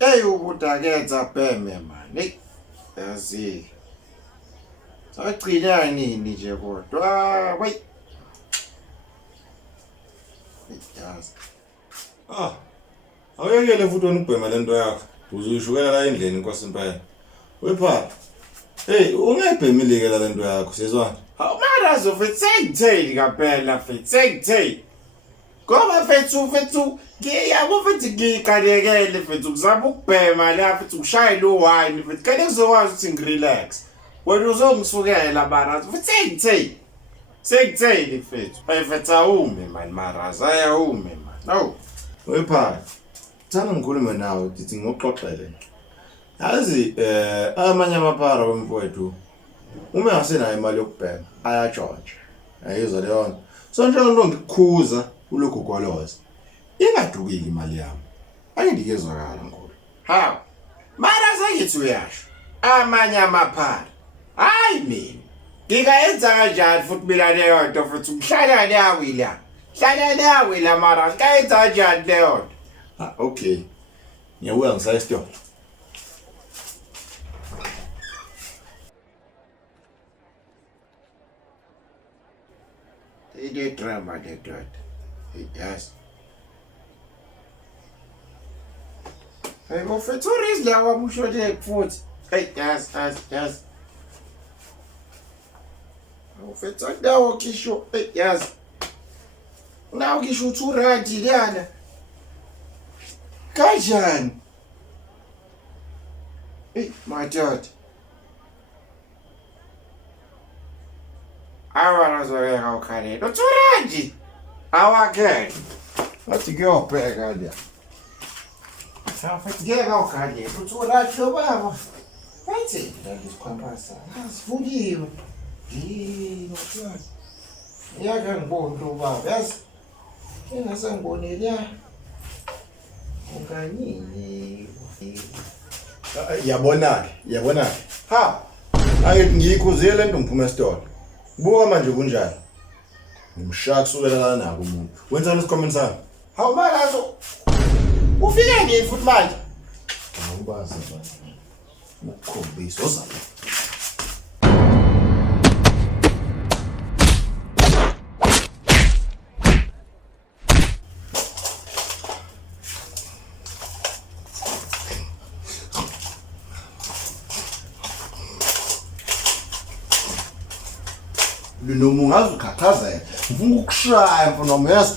Ubudaketha bheme man. Hey, yazi. Sagcina nini nje kodwa? Wait. Yazi. Awuyekele futhi unibhema lento yakho. Uzuyishukela la endlini inkosi impela. Wepha. Hey, ungayibhemile ke la lento yakho, sizwana? Mara sengitheli kaphela sengitheli. Ngoba fethu ngiyabo futhi ngiqalekele fethu kuzama ukubhema la fethu ushaya lo wine fethu kale kuzokwazi ukuthi ngirelax. Wena uzongisukela mara futhi sengitheli fethu. Fethu awume man maraza ayawume man. No. Wepha. Thana ngikhulume nawe ukuthi ngoxoxele. Yazi amanye amaphara wemfowethu uma ngasenayo imali yokubhema ayajojja. Ayizwa leyo nto. So njengoba ngikukhuza ulokhu kwaloza. Ingadukile imali yami. Angidikezwakala nkulu. Ha. Mara sengithi uyasho. Amanye amaphara. Hayi mina. Ngikayenza kanjani futhi mina leyo nto futhi ngihlala nawe la. Hlala nawe la mara ngikayenza kanjani leyo nto. Okay. Ngiyabuya ngisaya esitolo. Ide drama le dot. Yes. Hey, mfethu rizla lawa mushode futhi. Hey, yes. Mfethu ndawo kisho. Hey, yes. Nawo kisho uthuradi lana. Kanjani? Hey, my dad. Awarazoyeka ukhalele. Uthuradi. Awakhe. Wathi kuyobheka la. Mfethu ngeke ukhalele. Uthuradi lo baba. Bathi la ngisikhwampasa. Asivuliwe. Uthuradi. Yaka ngibona lo baba. Yazi. Engasangiboneli ya. Ukanini. Yabona. Ha. Ayithi ngiyikhuzile lento ngiphuma esitolo. Buka manje kunjani? Ngimshaka kusukela la nako umuntu. Wenzani isikhomeni sami? Hawu marazo. Ufike nini futhi manje? Awubaza baba. Ukukhombisa ozala. Noma ungazi ukhathazela ngifuna ukushaya mfana wami yazi